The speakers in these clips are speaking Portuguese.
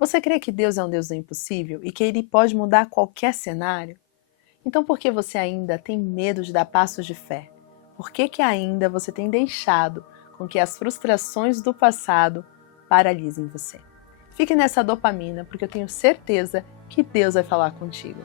Você crê que Deus é um Deus do impossível e que Ele pode mudar qualquer cenário? Então por que você ainda tem medo de dar passos de fé? Por que ainda você tem deixado com que as frustrações do passado paralisem você? Fique nessa dopamina, porque eu tenho certeza que Deus vai falar contigo.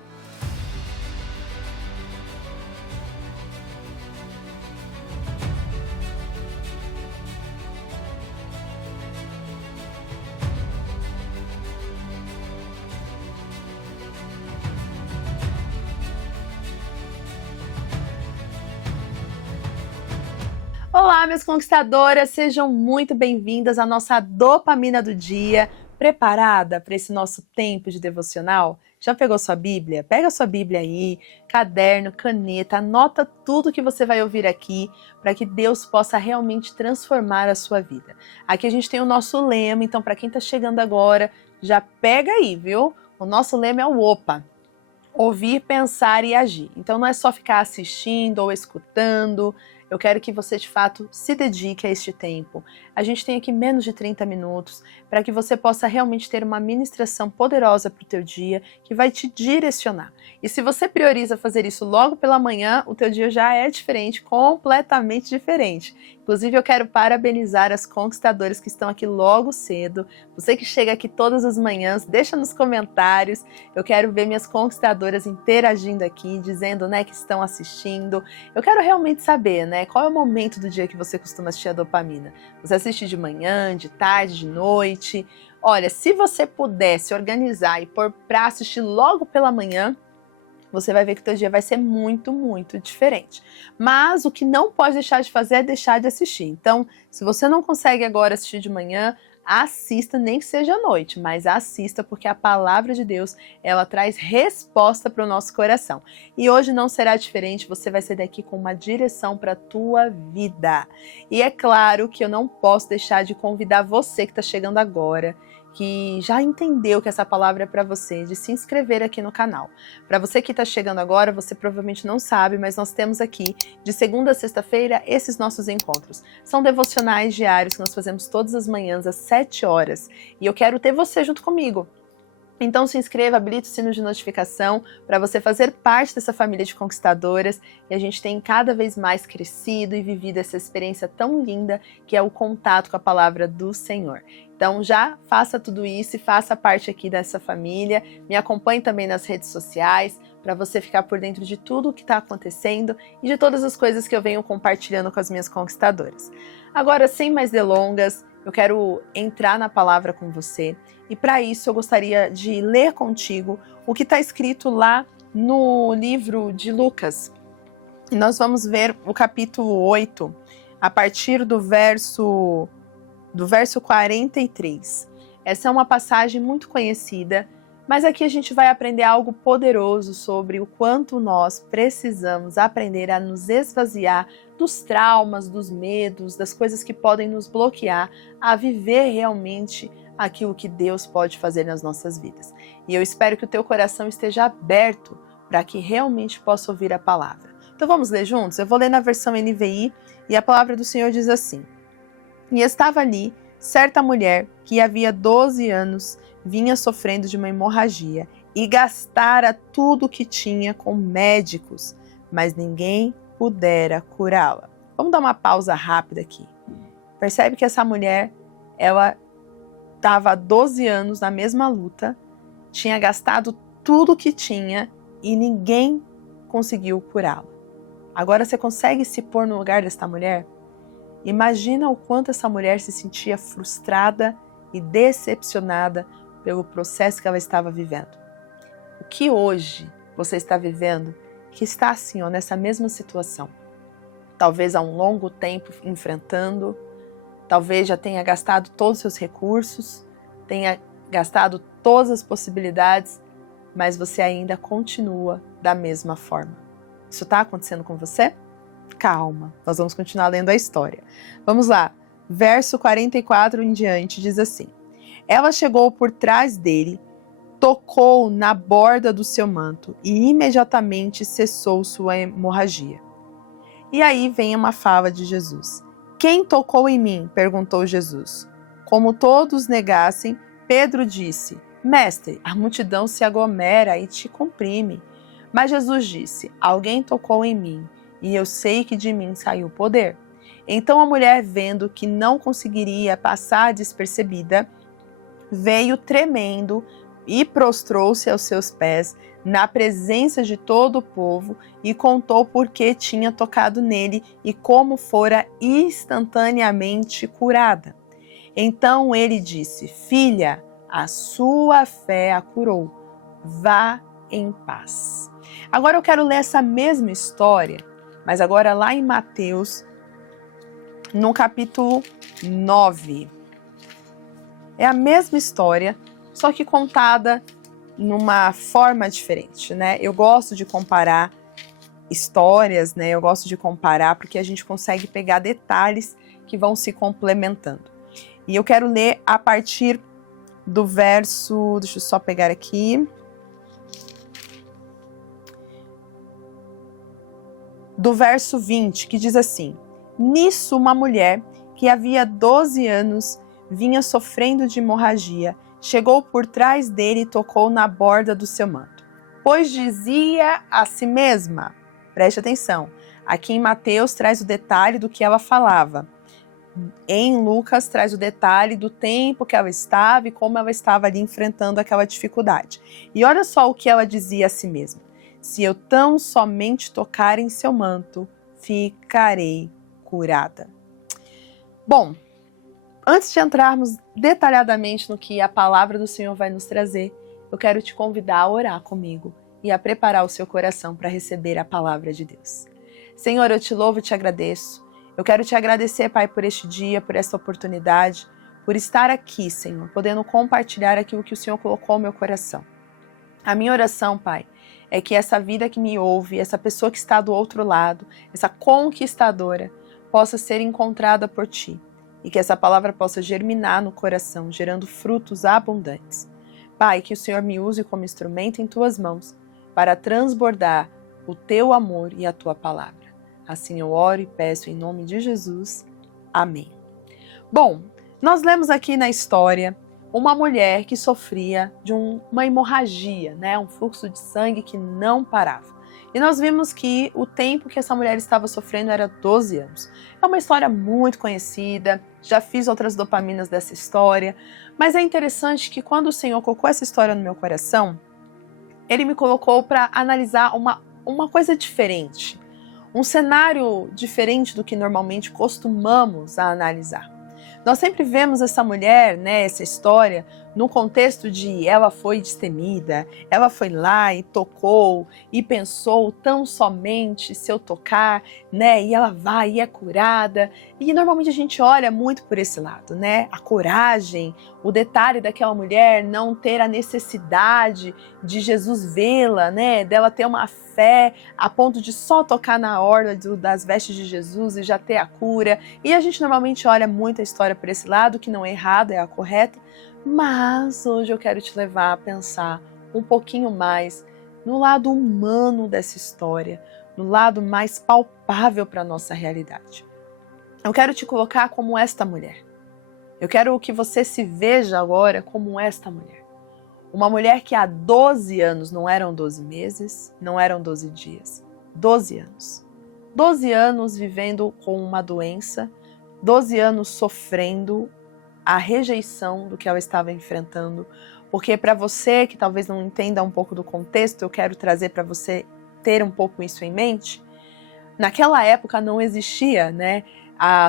Olá, minhas conquistadoras, sejam muito bem-vindas à nossa dopamina do dia. Preparada para esse nosso tempo de devocional? Já pegou sua Bíblia? Pega sua Bíblia aí, caderno, caneta, anota tudo que você vai ouvir aqui para que Deus possa realmente transformar a sua vida. Aqui a gente tem o nosso lema, então para quem está chegando agora, já pega aí, viu? O nosso lema é o OPA. Ouvir, pensar e agir. Então não é só ficar assistindo ou escutando. Eu quero que você de fato se dedique a este tempo. A gente tem aqui menos de 30 minutos para que você possa realmente ter uma ministração poderosa para o teu dia que vai te direcionar. E se você prioriza fazer isso logo pela manhã, o teu dia já é diferente, completamente diferente. Inclusive eu quero parabenizar as conquistadoras que estão aqui logo cedo. Você que chega aqui todas as manhãs, deixa nos comentários. Eu quero ver minhas conquistadoras interagindo aqui, dizendo, que estão assistindo. Eu quero realmente saber, qual é o momento do dia que você costuma assistir a dopamina? Você assiste de manhã, de tarde, de noite? Olha, se você puder se organizar e pôr para assistir logo pela manhã, você vai ver que o teu dia vai ser muito, muito diferente. Mas o que não pode deixar de fazer é deixar de assistir. Então, se você não consegue agora assistir de manhã, assista, nem que seja à noite, mas assista porque a palavra de Deus, ela traz resposta para o nosso coração. E hoje não será diferente, você vai sair daqui com uma direção para a tua vida. E é claro que eu não posso deixar de convidar você que está chegando agora, que já entendeu que essa palavra é para você, de se inscrever aqui no canal. Para você que está chegando agora, você provavelmente não sabe, mas nós temos aqui, de segunda a sexta-feira, esses nossos encontros. São devocionais diários que nós fazemos todas as manhãs, às 7 horas. E eu quero ter você junto comigo. Então se inscreva, habilite o sino de notificação para você fazer parte dessa família de conquistadoras e a gente tem cada vez mais crescido e vivido essa experiência tão linda que é o contato com a palavra do Senhor. Então já faça tudo isso e faça parte aqui dessa família, me acompanhe também nas redes sociais para você ficar por dentro de tudo o que está acontecendo e de todas as coisas que eu venho compartilhando com as minhas conquistadoras. Agora, sem mais delongas, eu quero entrar na palavra com você e para isso eu gostaria de ler contigo o que está escrito lá no livro de Lucas. E nós vamos ver o capítulo 8, a partir do verso 43. Essa é uma passagem muito conhecida, mas aqui a gente vai aprender algo poderoso sobre o quanto nós precisamos aprender a nos esvaziar dos traumas, dos medos, das coisas que podem nos bloquear a viver realmente aquilo que Deus pode fazer nas nossas vidas. E eu espero que o teu coração esteja aberto para que realmente possa ouvir a palavra. Então vamos ler juntos? Eu vou ler na versão NVI e a palavra do Senhor diz assim: E estava ali certa mulher que havia 12 anos vinha sofrendo de uma hemorragia e gastara tudo o que tinha com médicos, mas ninguém pudera curá-la. Vamos dar uma pausa rápida aqui. Percebe que essa mulher, ela estava há 12 anos na mesma luta, tinha gastado tudo o que tinha e ninguém conseguiu curá-la. Agora você consegue se pôr no lugar desta mulher? Imagina o quanto essa mulher se sentia frustrada e decepcionada pelo processo que ela estava vivendo. O que hoje você está vivendo que está assim, nessa mesma situação? Talvez há um longo tempo enfrentando, talvez já tenha gastado todos os seus recursos, tenha gastado todas as possibilidades, mas você ainda continua da mesma forma. Isso está acontecendo com você? Calma, nós vamos continuar lendo a história. Vamos lá, verso 44 em diante diz assim: Ela chegou por trás dele, tocou na borda do seu manto e imediatamente cessou sua hemorragia. E aí vem uma fala de Jesus. Quem tocou em mim? Perguntou Jesus. Como todos negassem, Pedro disse: Mestre, a multidão se aglomera e te comprime. Mas Jesus disse: Alguém tocou em mim, e eu sei que de mim saiu poder. Então a mulher, vendo que não conseguiria passar despercebida, veio tremendo e prostrou-se aos seus pés na presença de todo o povo e contou por que tinha tocado nele e como fora instantaneamente curada. Então ele disse: Filha, a sua fé a curou. Vá em paz. Agora eu quero ler essa mesma história, mas agora lá em Mateus, no capítulo 9. É a mesma história, só que contada numa forma diferente, né? Eu gosto de comparar histórias, né? Eu gosto de comparar porque a gente consegue pegar detalhes que vão se complementando. E eu quero ler a partir do verso, deixa eu só pegar aqui, do verso 20, que diz assim: Nisso uma mulher que havia 12 anos vinha sofrendo de hemorragia, chegou por trás dele e tocou na borda do seu manto, pois dizia a si mesma, preste atenção, aqui em Mateus traz o detalhe do que ela falava, em Lucas traz o detalhe do tempo que ela estava e como ela estava ali enfrentando aquela dificuldade. E olha só o que ela dizia a si mesma: se eu tão somente tocar em seu manto, ficarei curada. Bom, antes de entrarmos detalhadamente no que a palavra do Senhor vai nos trazer, eu quero te convidar a orar comigo e a preparar o seu coração para receber a palavra de Deus. Senhor, eu te louvo e te agradeço. Eu quero te agradecer, Pai, por este dia, por esta oportunidade, por estar aqui, Senhor, podendo compartilhar aquilo que o Senhor colocou no meu coração. A minha oração, Pai, é que essa vida que me ouve, essa pessoa que está do outro lado, essa conquistadora, possa ser encontrada por Ti e que essa palavra possa germinar no coração, gerando frutos abundantes. Pai, que o Senhor me use como instrumento em Tuas mãos para transbordar o Teu amor e a Tua palavra. Assim eu oro e peço em nome de Jesus. Amém. Bom, nós lemos aqui na história uma mulher que sofria de uma hemorragia, né? Um fluxo de sangue que não parava. E nós vimos que o tempo que essa mulher estava sofrendo era 12 anos. É uma história muito conhecida, já fiz outras dopaminas dessa história, mas é interessante que quando o Senhor colocou essa história no meu coração, Ele me colocou para analisar uma coisa diferente. Um cenário diferente do que normalmente costumamos a analisar. Nós sempre vemos essa mulher, né, essa história, no contexto de ela foi destemida, ela foi lá e tocou e pensou tão somente se eu tocar, né, e ela vai e é curada. E normalmente a gente olha muito por esse lado, né, a coragem, o detalhe daquela mulher não ter a necessidade de Jesus vê-la, né, dela ter uma fé a ponto de só tocar na orla das vestes de Jesus e já ter a cura. E a gente normalmente olha muito a história por esse lado, que não é errado, é a correta. Mas hoje eu quero te levar a pensar um pouquinho mais no lado humano dessa história, no lado mais palpável para a nossa realidade. Eu quero te colocar como esta mulher. Eu quero que você se veja agora como esta mulher. Uma mulher que há 12 anos, não eram 12 meses, não eram 12 dias, 12 anos. 12 anos vivendo com uma doença, 12 anos sofrendo a rejeição do que ela estava enfrentando, porque para você que talvez não entenda um pouco do contexto, eu quero trazer para você ter um pouco isso em mente. Naquela época não existia, né,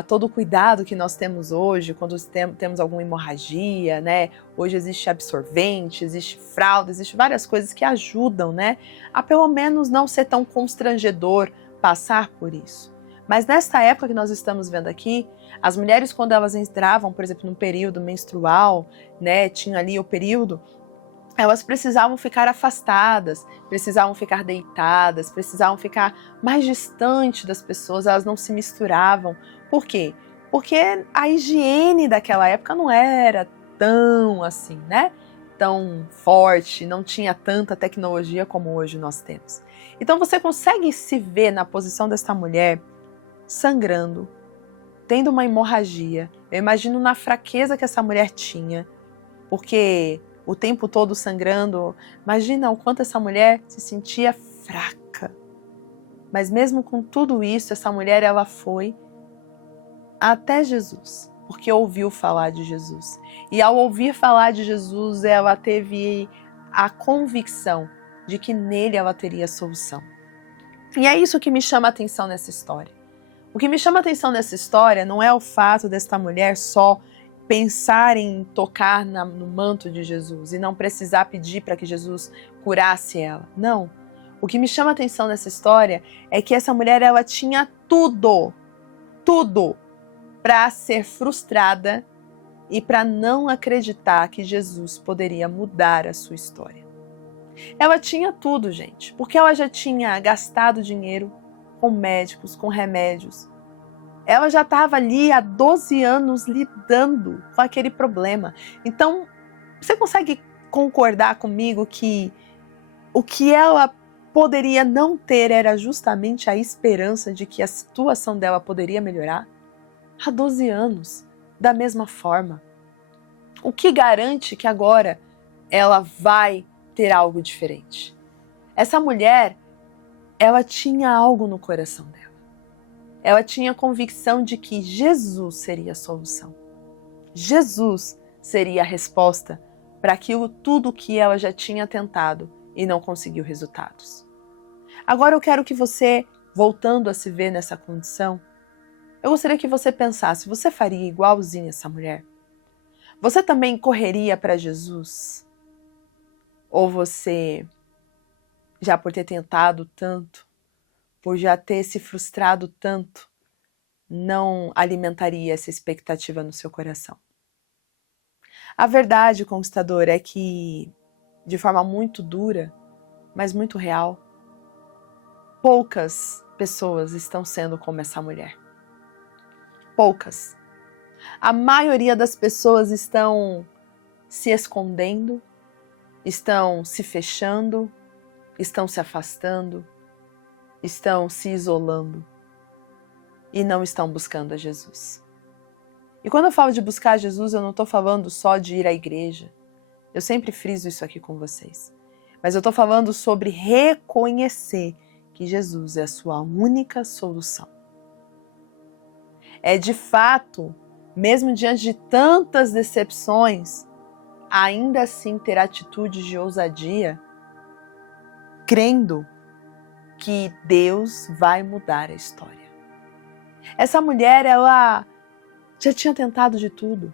todo o cuidado que nós temos hoje, quando temos alguma hemorragia, né? Hoje existe absorvente, existe fralda, existe várias coisas que ajudam, né, a pelo menos não ser tão constrangedor passar por isso. Mas nesta época que nós estamos vendo aqui, as mulheres quando elas entravam, por exemplo, no período menstrual, né, tinha ali o período, elas precisavam ficar afastadas, precisavam ficar deitadas, precisavam ficar mais distante das pessoas, elas não se misturavam. Por quê? Porque a higiene daquela época não era tão assim, né? Tão forte, não tinha tanta tecnologia como hoje nós temos. Então você consegue se ver na posição desta mulher sangrando, tendo uma hemorragia. Eu imagino na fraqueza que essa mulher tinha, porque o tempo todo sangrando, imagina o quanto essa mulher se sentia fraca. Mas mesmo com tudo isso, essa mulher ela foi até Jesus, porque ouviu falar de Jesus. E ao ouvir falar de Jesus, ela teve a convicção de que nele ela teria solução. E é isso que me chama a atenção nessa história. O que me chama a atenção nessa história não é o fato desta mulher só pensar em tocar no manto de Jesus e não precisar pedir para que Jesus curasse ela. Não. O que me chama a atenção nessa história é que essa mulher ela tinha tudo para ser frustrada e para não acreditar que Jesus poderia mudar a sua história. Ela tinha tudo, gente, porque ela já tinha gastado dinheiro com médicos, com remédios. Ela já estava ali há 12 anos lidando com aquele problema. Então, você consegue concordar comigo que o que ela poderia não ter era justamente a esperança de que a situação dela poderia melhorar? Há 12 anos, da mesma forma. O que garante que agora ela vai ter algo diferente? Essa mulher, ela tinha algo no coração dela. Ela tinha a convicção de que Jesus seria a solução. Jesus seria a resposta para aquilo tudo que ela já tinha tentado e não conseguiu resultados. Agora eu quero que você, voltando a se ver nessa condição, eu gostaria que você pensasse, você faria igualzinho essa mulher? Você também correria para Jesus? Ou você, já por ter tentado tanto, por já ter se frustrado tanto, não alimentaria essa expectativa no seu coração? A verdade, conquistador, é que, de forma muito dura, mas muito real, poucas pessoas estão sendo como essa mulher. Poucas. A maioria das pessoas estão se escondendo, estão se fechando, estão se afastando, estão se isolando e não estão buscando a Jesus. E quando eu falo de buscar Jesus, eu não estou falando só de ir à igreja. Eu sempre friso isso aqui com vocês. Mas eu estou falando sobre reconhecer que Jesus é a sua única solução. É de fato, mesmo diante de tantas decepções, ainda assim ter atitudes de ousadia, crendo que Deus vai mudar a história. Essa mulher, ela já tinha tentado de tudo.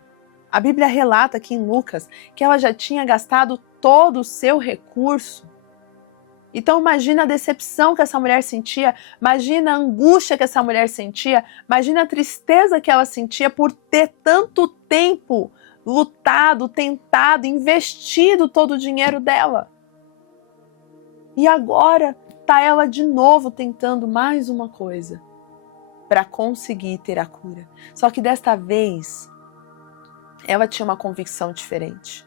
A Bíblia relata aqui em Lucas que ela já tinha gastado todo o seu recurso. Então imagina a decepção que essa mulher sentia, imagina a angústia que essa mulher sentia, imagina a tristeza que ela sentia por ter tanto tempo lutado, tentado, investido todo o dinheiro dela. E agora está ela de novo tentando mais uma coisa para conseguir ter a cura. Só que desta vez ela tinha uma convicção diferente.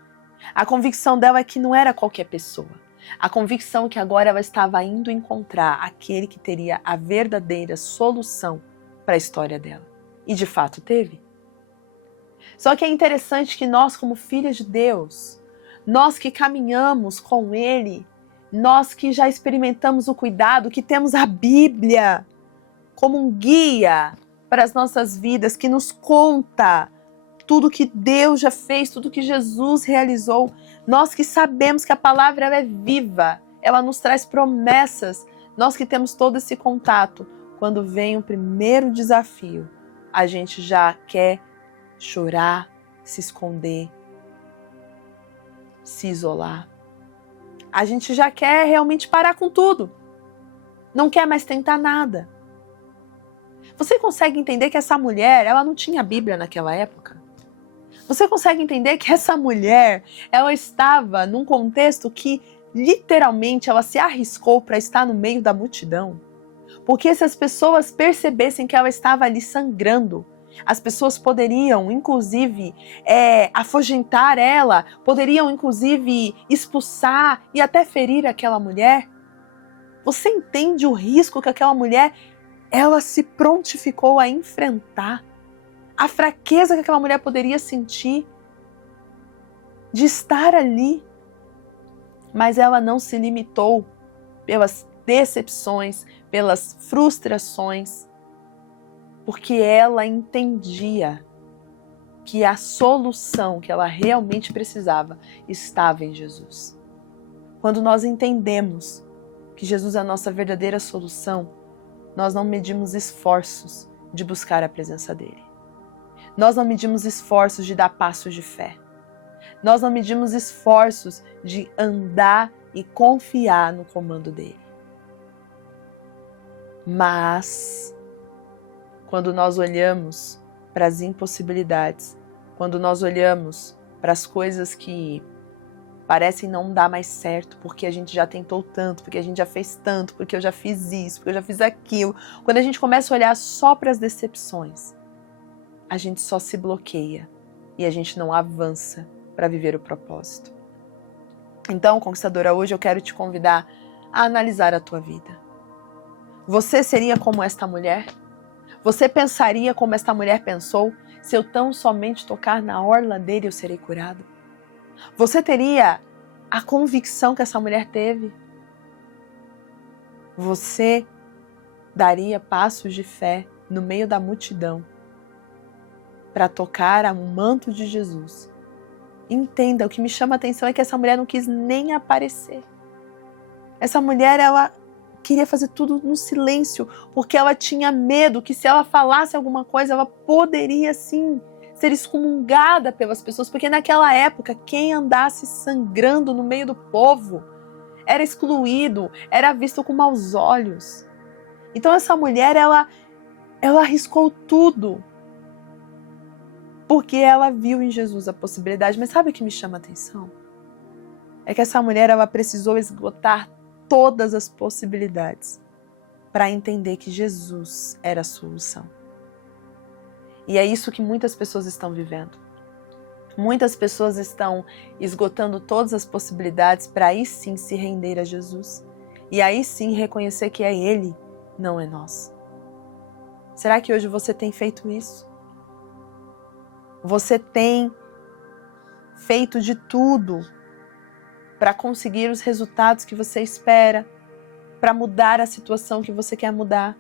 A convicção dela é que não era qualquer pessoa. A convicção que agora ela estava indo encontrar aquele que teria a verdadeira solução para a história dela. E de fato teve. Só que é interessante que nós, como filhas de Deus, nós que caminhamos com Ele, nós que já experimentamos o cuidado, que temos a Bíblia como um guia para as nossas vidas, que nos conta tudo que Deus já fez, tudo que Jesus realizou. Nós que sabemos que a palavra ela é viva, ela nos traz promessas. Nós que temos todo esse contato, quando vem o primeiro desafio, a gente já quer chorar, se esconder, se isolar. A gente já quer realmente parar com tudo. Não quer mais tentar nada. Você consegue entender que essa mulher, ela não tinha Bíblia naquela época? Você consegue entender que essa mulher, ela estava num contexto que literalmente ela se arriscou para estar no meio da multidão? Porque se as pessoas percebessem que ela estava ali sangrando, as pessoas poderiam, inclusive, afugentar ela, poderiam, inclusive, expulsar e até ferir aquela mulher. Você entende o risco que aquela mulher, ela se prontificou a enfrentar? A fraqueza que aquela mulher poderia sentir? de estar ali. Mas ela não se limitou pelas decepções, pelas frustrações, porque ela entendia que a solução que ela realmente precisava estava em Jesus. Quando nós entendemos que Jesus é a nossa verdadeira solução, nós não medimos esforços de buscar a presença dele. Nós não medimos esforços de dar passos de fé. Nós não medimos esforços de andar e confiar no comando dele. Mas, quando nós olhamos para as impossibilidades, quando nós olhamos para as coisas que parecem não dar mais certo, porque a gente já tentou tanto, porque a gente já fez tanto, porque eu já fiz isso, porque eu já fiz aquilo, quando a gente começa a olhar só para as decepções, a gente só se bloqueia e a gente não avança para viver o propósito. Então, conquistadora, hoje eu quero te convidar a analisar a tua vida. Você seria como esta mulher? Você pensaria como esta mulher pensou? Se eu tão somente tocar na orla dele, eu serei curado? Você teria a convicção que essa mulher teve? Você daria passos de fé no meio da multidão para tocar o manto de Jesus? Entenda, o que me chama a atenção é que essa mulher não quis nem aparecer. Essa mulher, ela queria fazer tudo no silêncio, porque ela tinha medo que se ela falasse alguma coisa, ela poderia sim ser excomungada pelas pessoas, porque naquela época, quem andasse sangrando no meio do povo era excluído, era visto com maus olhos. Então essa mulher, ela arriscou tudo, porque ela viu em Jesus a possibilidade. Mas sabe o que me chama a atenção? É que essa mulher, ela precisou esgotar todas as possibilidades para entender que Jesus era a solução. E é isso que muitas pessoas estão vivendo. Muitas pessoas estão esgotando todas as possibilidades para aí sim se render a Jesus. E aí sim reconhecer que é Ele, não é nós. Será que hoje você tem feito isso? Você tem feito de tudo para conseguir os resultados que você espera, para mudar a situação que você quer mudar?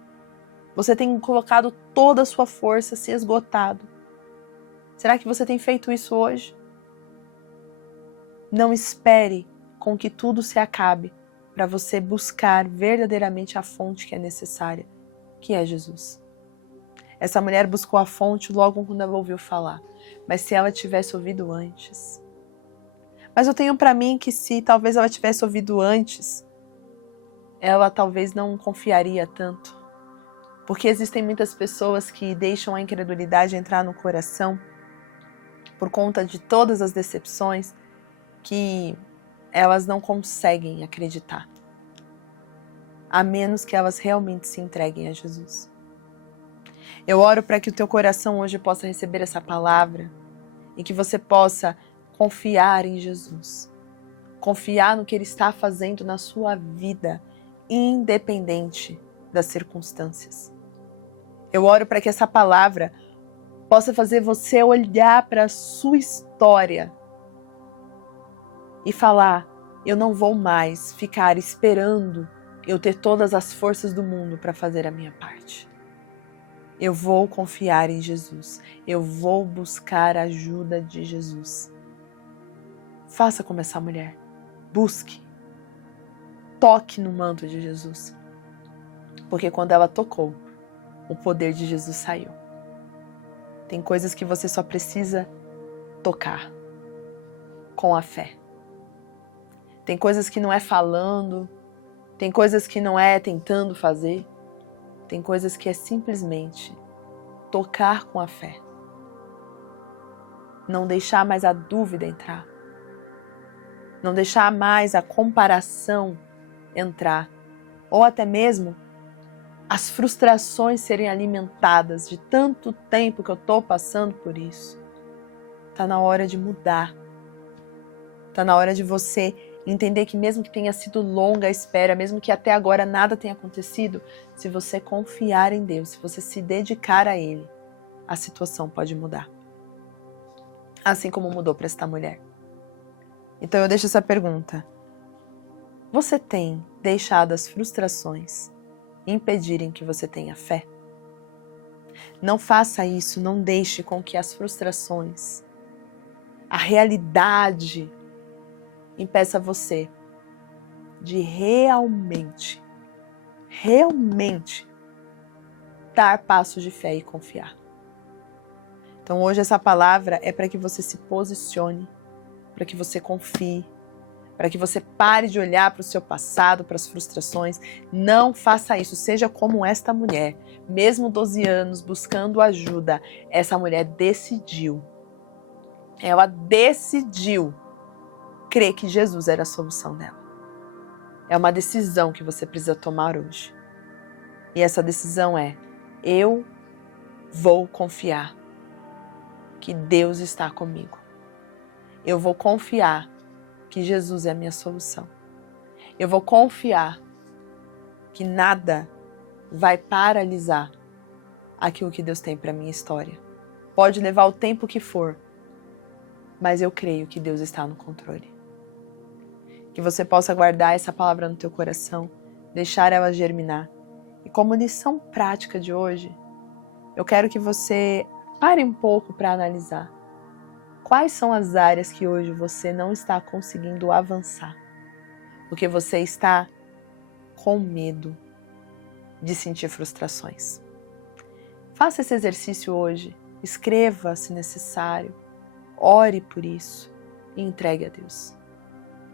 Você tem colocado toda a sua força, se esgotado. Será que você tem feito isso hoje? Não espere com que tudo se acabe para você buscar verdadeiramente a fonte que é necessária, que é Jesus. Essa mulher buscou a fonte logo quando ela ouviu falar. Mas se ela tivesse ouvido antes... Mas eu tenho para mim que se talvez ela tivesse ouvido antes, ela talvez não confiaria tanto. Porque existem muitas pessoas que deixam a incredulidade entrar no coração por conta de todas as decepções que elas não conseguem acreditar. A menos que elas realmente se entreguem a Jesus. Eu oro para que o teu coração hoje possa receber essa palavra e que você possa confiar em Jesus. Confiar no que Ele está fazendo na sua vida, independente das circunstâncias. Eu oro para que essa palavra possa fazer você olhar para a sua história e falar: eu não vou mais ficar esperando eu ter todas as forças do mundo para fazer a minha parte. Eu vou confiar em Jesus. Eu vou buscar a ajuda de Jesus. Faça como essa mulher. Busque. Toque no manto de Jesus. Porque quando ela tocou, o poder de Jesus saiu. Tem coisas que você só precisa tocar com a fé. Tem coisas que não é falando, tem coisas que não é tentando fazer, tem coisas que é simplesmente tocar com a fé. Não deixar mais a dúvida entrar. Não deixar mais a comparação entrar. Ou até mesmo as frustrações serem alimentadas de tanto tempo que eu estou passando por isso. Está na hora de mudar. Está na hora de você entender que mesmo que tenha sido longa a espera, mesmo que até agora nada tenha acontecido, se você confiar em Deus, se você se dedicar a Ele, a situação pode mudar. Assim como mudou para esta mulher. Então eu deixo essa pergunta. Você tem deixado as frustrações impedirem que você tenha fé? Não faça isso, não deixe com que as frustrações, a realidade, impeça você de realmente dar passos de fé e confiar. Então hoje essa palavra é para que você se posicione, para que você confie, para que você pare de olhar para o seu passado, para as frustrações. Não faça isso, seja como esta mulher. Mesmo 12 anos buscando ajuda, essa mulher decidiu. Ela decidiu crer que Jesus era a solução dela. É uma decisão que você precisa tomar hoje. E essa decisão é: eu vou confiar que Deus está comigo. Eu vou confiar que Jesus é a minha solução. Eu vou confiar que nada vai paralisar aquilo que Deus tem para a minha história. Pode levar o tempo que for, mas eu creio que Deus está no controle. Que você possa guardar essa palavra no teu coração, deixar ela germinar. E como lição prática de hoje, eu quero que você pare um pouco para analisar. Quais são as áreas que hoje você não está conseguindo avançar? Porque você está com medo de sentir frustrações. Faça esse exercício hoje, escreva se necessário, ore por isso e entregue a Deus.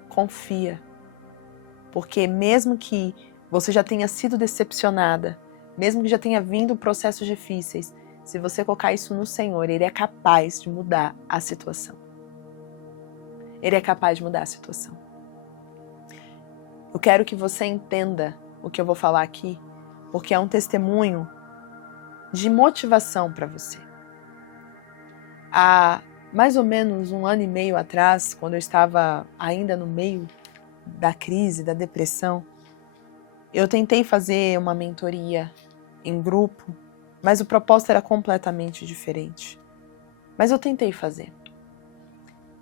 Confia, porque mesmo que você já tenha sido decepcionada, mesmo que já tenha vindo processos difíceis, se você colocar isso no Senhor, Ele é capaz de mudar a situação. Ele é capaz de mudar a situação. Eu quero que você entenda o que eu vou falar aqui, porque é um testemunho de motivação para você. Há mais ou menos 1 ano e meio atrás, quando eu estava ainda no meio da crise, da depressão, eu tentei fazer uma mentoria em grupo, mas o propósito era completamente diferente. Mas eu tentei fazer.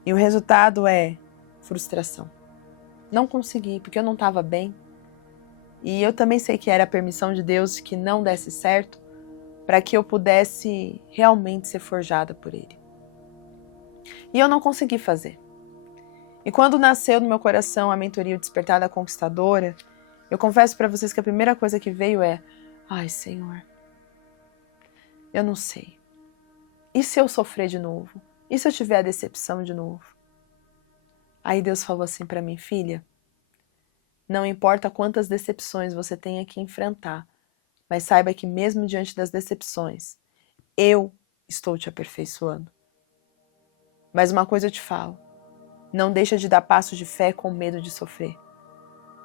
E o resultado é frustração. Não consegui, porque eu não estava bem. E eu também sei que era a permissão de Deus que não desse certo, para que eu pudesse realmente ser forjada por Ele. E eu não consegui fazer. E quando nasceu no meu coração a mentoria O Despertar da Conquistadora, eu confesso para vocês que a primeira coisa que veio é: ai, Senhor, eu não sei. E se eu sofrer de novo? E se eu tiver a decepção de novo? Aí Deus falou assim para mim: filha, não importa quantas decepções você tenha que enfrentar, mas saiba que mesmo diante das decepções, eu estou te aperfeiçoando. Mas uma coisa eu te falo, não deixa de dar passos de fé com medo de sofrer,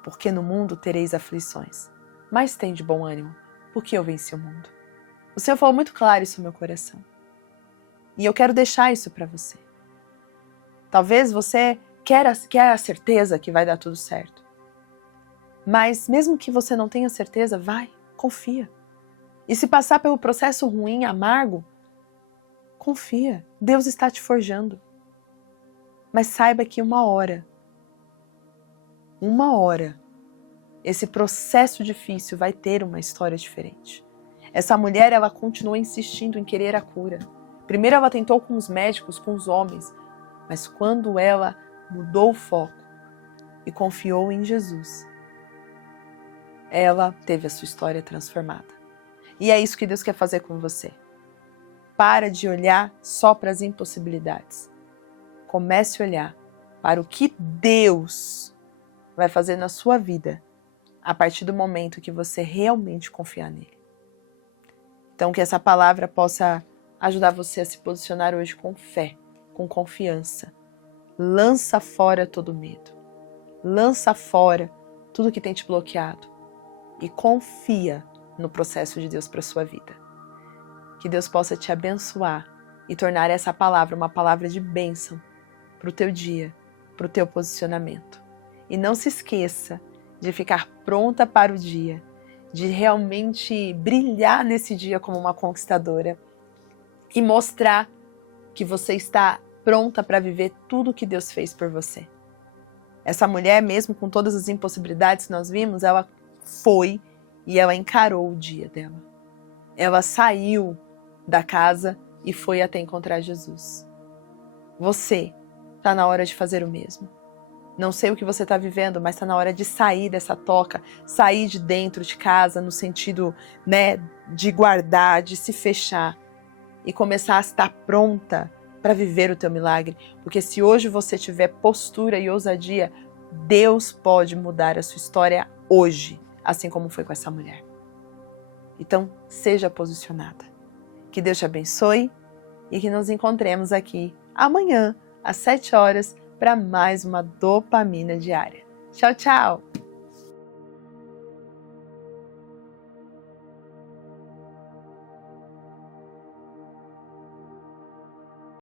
porque no mundo tereis aflições, mas tem de bom ânimo, porque eu venci o mundo. O Senhor falou muito claro isso no meu coração. E eu quero deixar isso para você. Talvez você quer a certeza que vai dar tudo certo. Mas mesmo que você não tenha certeza, vai, confia. E se passar pelo processo ruim, amargo, confia. Deus está te forjando. Mas saiba que uma hora, esse processo difícil vai ter uma história diferente. Essa mulher, ela continua insistindo em querer a cura. Primeiro ela tentou com os médicos, com os homens, mas quando ela mudou o foco e confiou em Jesus, ela teve a sua história transformada. E é isso que Deus quer fazer com você. Para de olhar só para as impossibilidades. Comece a olhar para o que Deus vai fazer na sua vida a partir do momento que você realmente confiar nele. Então que essa palavra possa ajudar você a se posicionar hoje com fé, com confiança. Lança fora todo medo. Lança fora tudo que tem te bloqueado. E confia no processo de Deus para a sua vida. Que Deus possa te abençoar e tornar essa palavra uma palavra de bênção para o teu dia, para o teu posicionamento. E não se esqueça de ficar pronta para o dia, de realmente brilhar nesse dia como uma conquistadora e mostrar que você está pronta para viver tudo que Deus fez por você. Essa mulher, mesmo com todas as impossibilidades que nós vimos, ela foi e ela encarou o dia dela. Ela saiu da casa e foi até encontrar Jesus. Você está na hora de fazer o mesmo. Não sei o que você está vivendo, mas está na hora de sair dessa toca, sair de dentro de casa, no sentido, de guardar, de se fechar e começar a estar pronta para viver o teu milagre. Porque se hoje você tiver postura e ousadia, Deus pode mudar a sua história hoje, assim como foi com essa mulher. Então, seja posicionada. Que Deus te abençoe e que nos encontremos aqui amanhã, às 7 horas, para mais uma dopamina diária. Tchau, tchau!